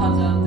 Hunter.